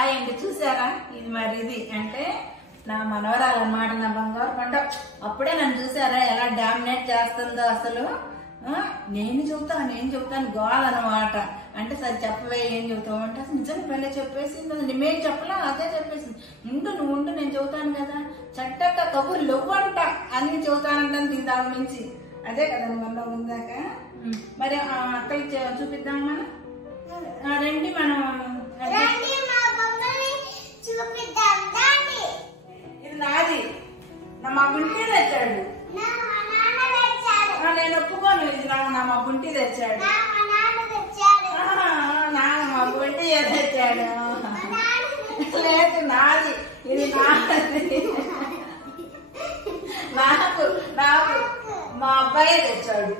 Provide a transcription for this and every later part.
Hi అండి, చూసారా? ఇది మరి ఇది అంటే నా మనవరాలు అన్నమాట, నా బంగారు పంట. అప్పుడే నన్ను చూసారా ఎలా డామినేట్ చేస్తుందో అసలు. నేను చెబుతాను గోల్ అనమాట. అంటే సరే చెప్పవే, ఏం చెబుతావు అంటే అసలు నిజంగా వెళ్ళే చెప్పేసింది. మేము చెప్పలా, అదే చెప్పేసింది. నువ్వు ఉండు నేను చెబుతాను కదా, చట్టక్క కబుర్లు లవ్వంట అన్ని చెబుతానంటాను దీని దాని నుంచి. అదే కదా మన ఉందాక. మరి అక్కడికి చూపిద్దాం మనం. రండి మనం ఇది నాది, మా గుంటి తెచ్చాడు. నేను ఒప్పుకోను, ఇది మా గుంటి తెచ్చాడు. మా గుంటి తెచ్చాడు. లేదు నాది, ఇది నాది. నాకు మా అబ్బాయి తెచ్చాడు.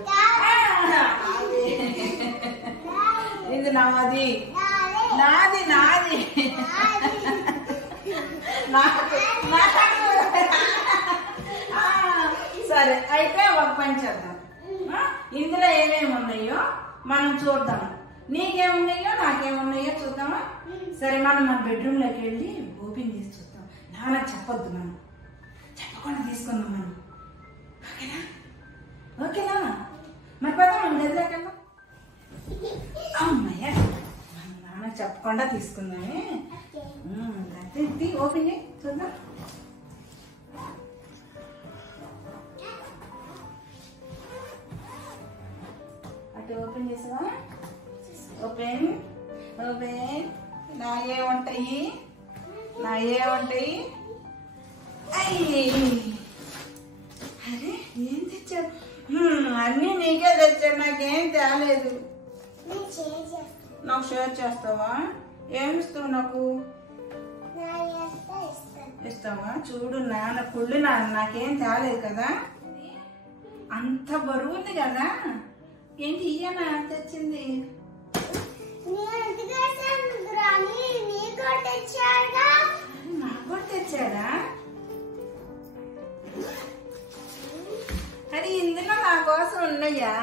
ఇది నాది నాది నాది సరే అయితే ఒక పని చేద్దాం. ఇందులో ఏమేమి ఉన్నాయో మనం చూద్దాం. నీకేమున్నాయో నాకేమున్నాయో చూద్దామా? సరే మనం మన బెడ్రూమ్ లోకి వెళ్ళి ఓపెన్ చేసి చూద్దాం. నాన్న చెప్పొద్దు, మనం చెప్పకుండా తీసుకుందాం మనం. ఓకేనా? ఓకేనా? మరి పదా మనం గదిలోకి వెళ్దాం. అమ్మయ్య, మన నాన్న చెప్పకుండా తీసుకుందామే. అయితే ఓపెన్ చేయి చూద్దాం. అటు ఓపెన్ చేసావా? Open open. నాయే ఉంటాయి. అయ్యి అరే ఏం తెచ్చాడు? అన్నీ నీకే తెచ్చాడు, నాకేం తేలేదు. నాకు షేర్ చేస్తావా? ఏమి ఇస్తావు నాకు? ఇస్తావా? చూడు నాన్న పుల్లు, నాకేం తేలేదు కదా. అంత బరువు ఉంది కదా. ఏంటి ఇయ్యనా తెచ్చింది? నాకు కూడా తెచ్చాడా? అది ఇందులో నా కోసం ఉన్నాయా?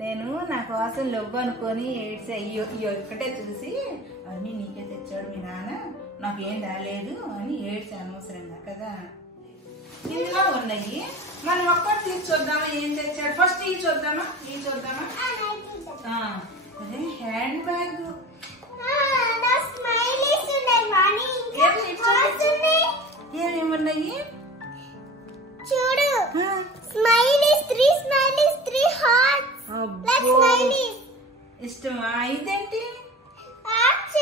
నేను నా కోసం లవ్వు అనుకొని ఏడ్స్ అయ్యో ఒక్కటే చూసి అన్నీ నీకే తెచ్చాడు మీ నాన్న, నాకేం రాలేదు అని ఏడ్స్ అనవసరంగా కదా. ఇందులో ఉన్నాయి, మనం ఒక్కటి తీసి చూద్దామా ఏం తెచ్చాడు. ఫస్ట్ ఇవి చూద్దామా. అదే హ్యాండ్ బ్యాగ్. ఏమేమున్నాయి చూడు. Smileys, 3 smileys, 3 hearts. Like smileys. ఇష్టమా? ఇదేంటి? Heart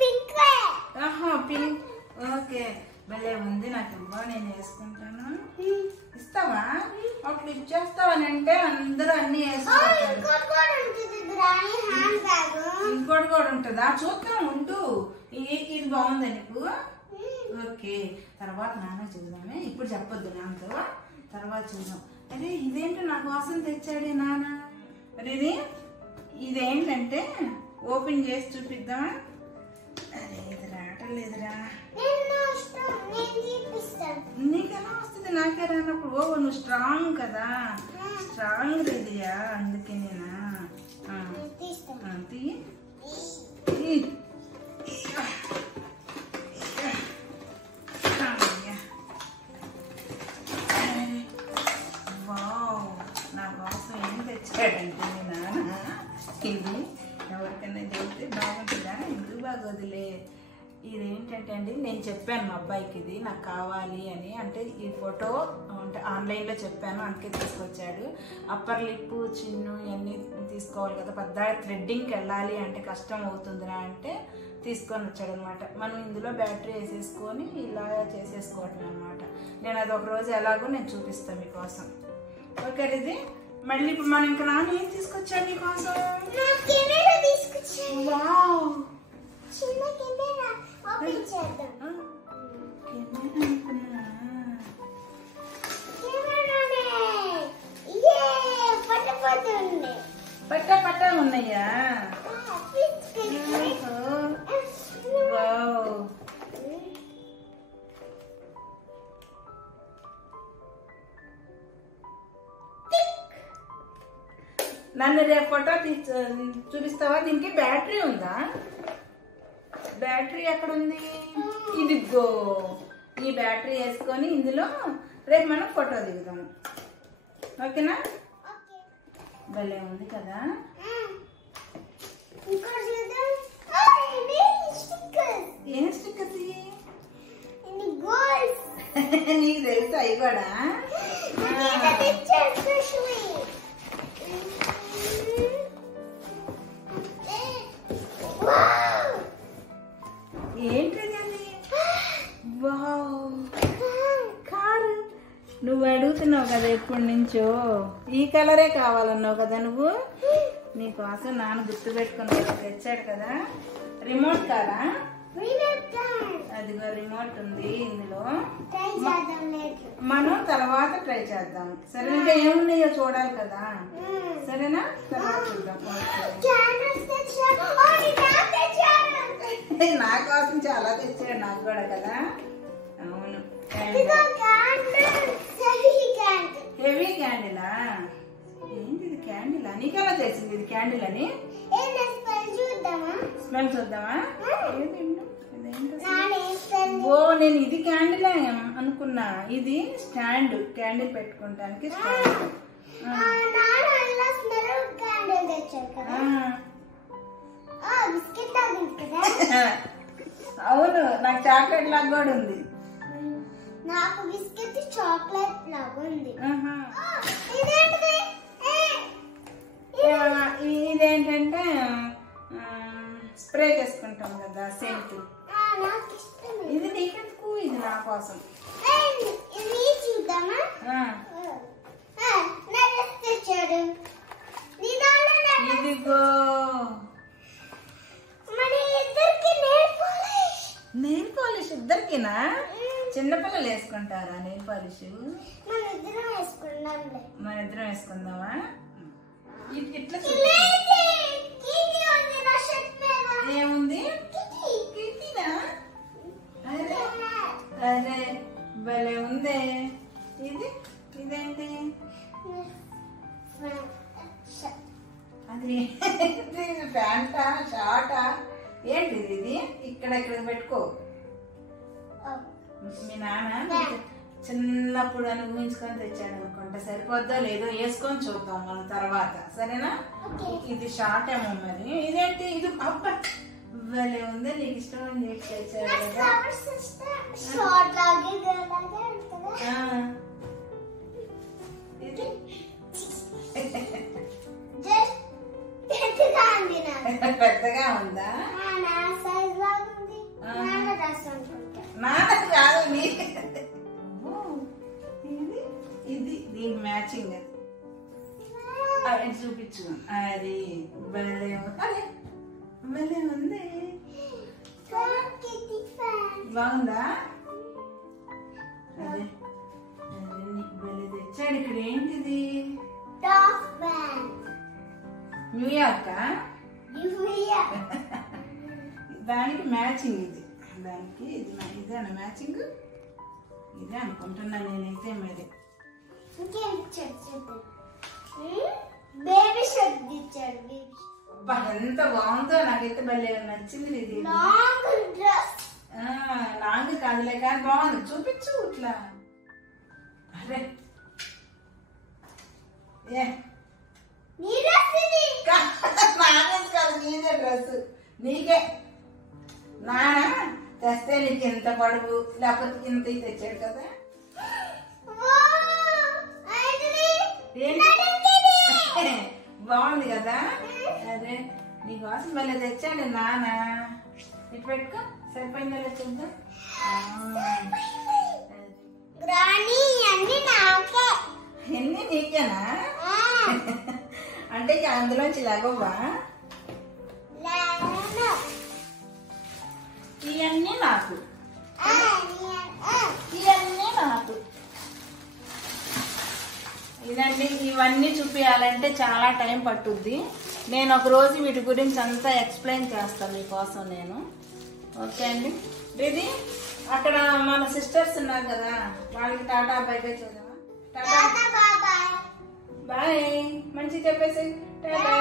pink. పింక్. ఓకే, భలే ఉంది. నాకు ఇవ్వ, నేను వేసుకుంటాను. ఇస్తావా? ఒకటి ఇచ్చేస్తావని అంటే అందరూ అన్ని వేసుకుంటారు. ఇంకోటి కూడా ఉంటుందా? చూద్దాం ఉంటూ. ఇది బాగుందా నీకు? ఓకే, తర్వాత నాన్న చూద్దామే. ఇప్పుడు చెప్పొద్దు నాన్నతో, తర్వాత చూద్దాం. అరే ఇదేంటో నా కోసం తెచ్చాడే నాన్న. అరే ఇదేంటంటే ఓపెన్ చేసి చూపిద్దామా? అరే ఇది రావట్లేదురా. నీకెలా వస్తుంది? నాకే రానప్పుడు. నువ్వు స్ట్రాంగ్ కదా, స్ట్రాంగ్ ఇదియా, అందుకే నేనా. నా కోసం ఏం తెచ్చాడంటే మీ నాన్న. ఇది ఎవరికైనా చెప్తే బాగుంటుందా? ఎందుకు బాగోదులే. ఇదేంటంటే అండి, నేను చెప్పాను మా అబ్బాయికి ఇది నాకు కావాలి అని. అంటే ఈ ఫోటో అంటే ఆన్లైన్లో చెప్పాను, అందుకే తీసుకొచ్చాడు. అప్పర్ లిప్, చిన్ను ఇవన్నీ తీసుకోవాలి కదా, పెద్ద థ్రెడ్డింగ్కి వెళ్ళాలి అంటే కష్టం అవుతుందిరా అంటే తీసుకొని వచ్చాడు అనమాట. మనం ఇందులో బ్యాటరీ వేసేసుకొని ఇలా చేసేసుకోవటం అనమాట. నేను అది ఒక రోజు ఎలాగో నేను చూపిస్తాను మీకోసం. ఓకే, ఇది మళ్ళీ ఇప్పుడు మనం ఇంకా నాన్న ఏం తీసుకొచ్చాడు మీకోసం? వావ్, పట్ట ఉన్నాయా? నన్ను రేపు ఫోటో చూపిస్తావా? దీనికి బ్యాటరీ ఉందా? బ్యాటరీ ఎక్కడ ఉంది? ఇదిగో ఈ బ్యాటరీ వేసుకొని ఇందులో రేపు మనం ఫోటో దిగుదాము. ఓకేనా? భలే ఉంది కదా. ఏం స్టిక్కర్స్? నీకు తెలుసు అవి కూడా? ఏంటది అది? Wow, car. నువ్వు అడుగుతున్నావు కదా ఎప్పటి నుంచో ఈ కలరే కావాలన్నావు కదా నువ్వు. నీకోసం నాన్న గుర్తు పెట్టుకుని తెచ్చాడు కదా. రిమోట్ కారా? అదిగో రిమోట్ ఉంది ఇందులో. మనం తర్వాత ట్రై చేద్దాం. సరే, ఇంకా ఏమున్నాయో చూడాలి కదా. సరేనా? తర్వాత చూద్దాం. నా కోసం చాలా తెచ్చాడు నాకు కూడా కదా. అవును, హెవీ క్యాండిలా? ఏంటిది క్యాండిలా? నీకెలా తెలిసింది ఇది క్యాండిల్ అని? స్మెల్ చూద్దామా? ఓ, నేను ఇది క్యాండిల్ అనుకున్నా. ఇది స్టాండ్, క్యాండిల్ పెట్టుకుంటానికి స్టాండ్. అవును, నాకు చాక్లెట్ లాగా కూడా ఉంది. నాకు బిస్కెట్ చాక్లెట్ లాగా ఉంది. ఇదేంటంటే స్ప్రే చేసుకుంటాం కదా, సెంట్. ఇది నీకెందుకు? ఇది నా కోసం. ఇదిగో నెయిల్ పాలిష్. ఇద్దరికినా? చిన్నపిల్లలు వేసుకుంటారా నెయిల్ పాలిష్? మన ఇద్దరం వేసుకుందామా? ఇట్లా ఏముంది? అరే భలే ఉందే. ఇదేంటి? అది ప్యాంటా షార్టా ఏంటిది? ఇది ఇక్కడ పెట్టుకో. మీ నాన్న చిన్నప్పుడు అనుభవించుకొని తెచ్చాడు అనుకుంటా. సరిపోద్దో లేదో వేసుకొని చూద్దాం మన తర్వాత. సరేనా? ఇది షార్ట్ ఏమో మరి. ఇదేంటి? ఇది అబ్బా భలే ఉంది. నీకు ఇష్టం చేసి తెచ్చాడు కదా. పెద్దగా ఉందా? నాన్న కాదు, ఇది దీని మ్యాచింగ్. అది చూపించు. అది భలే భలే ఉంది. బాగుందా? అదే నీకు భలే తెచ్చాడు. ఇక్కడ ఏంటిది? న్యూయార్క్. దానికి మ్యాచింగ్ ఇది. దానికి ఇదేనా మ్యాచింగ్? ఇదే అనుకుంటున్నా నేనైతే. మరి ఎంత బాగుందో. నాకైతే భలే నచ్చింది. ఇది లాంగ్ కాదులే కానీ బాగుంది. చూపించు ఇట్లా. అరే కాదు, నీదే డ్రెస్. నీకే. నాన్న తెస్తే నీకు ఎంత పడుగు, లేకపోతే ఇంత తెచ్చాడు కదా. బాగుంది కదా. అదే నీకోసం మళ్ళీ తెచ్చాడు నాన్న. ఇటు పెట్టుకో. సరిపోయిందా చూద్దాం. ఎన్ని నీకేనా? అంటే అందులోంచి లాగవ్వా? ఇవన్నీ నాకు. ఇవన్నీ నాకు. ఇదండి. ఇవన్నీ చూపించాలంటే చాలా టైం పట్టుద్ది. నేను ఒక రోజు వీటి గురించి అంతా ఎక్స్ప్లెయిన్ చేస్తాను మీకోసం నేను. ఓకే అండి. ఇది అక్కడ మన సిస్టర్స్ ఉన్నారు కదా, వాళ్ళకి టాటా బై బై చూద్దామా? టాటా బాయ్. మంచిగా చెప్పేసి టాటా.